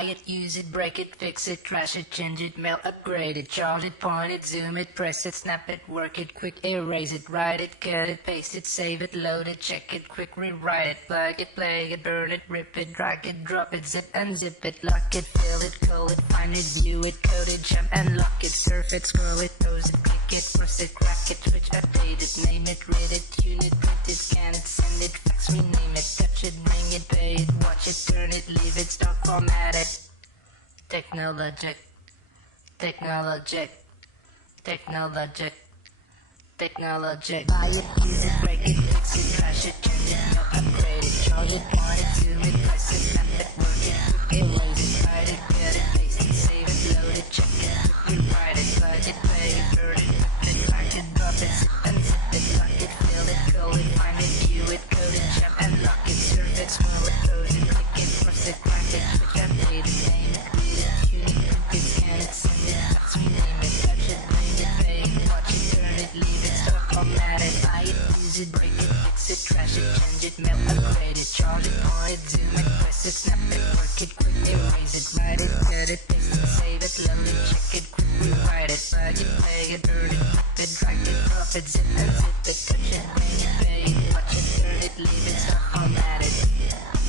Buy it, use it, break it, fix it, trash it, change it, mail, upgrade it, charge it, point it, zoom it, press it, snap it, work it, quick erase it, write it, cut it, paste it, save it, load it, check it, quick rewrite it, plug it, play it, burn it, rip it, drag it, drop it, zip and zip it, lock it, fill it, call it, find it, view it, code it, jump and lock it, surf it, scroll it, pose it, click it, press it, crack it, switch, update it, name it, read it, tune it, print it, scan it, send it, fax, rename it, touch it, bring it, pay it, watch it, turn it, leave it, stop, format it. Technologic, Technologic, Technologic, Technologic. Buy it, use it, break it, fix it, trash it, change it, no, upgrade it, charge it, point it, zoom it, press it, snap it, work it, quick erase it, write it, cut it, paste it, save it, load it, check it, quick rewrite it, plug it, play it, burn it, cut it, drag it, drop it, zip and zip it, lock it, fill it, call it, find it, view it, code it, jump and lock it, surf it, scroll it, pose it, click it, press it, crack it, switch, update it, name it, read it, tune it, print it, scan it, send it, fax, rename it, touch it, bring it, pay it, watch it, turn it, leave it, stop, format it, buy it, use it, break it, fix it, trash it, change it, mail, upgrade it, charge it, point it, zoom it, press it, snap it, work it, quick erase it, write it, cut it, paste it, save it, load it, check it, quick rewrite it, plug it, play it, burn it, rip it, drag it, drop it, zip and zip it, touch it, bring it, pay it, watch it, turn it, leave it, stop, format it.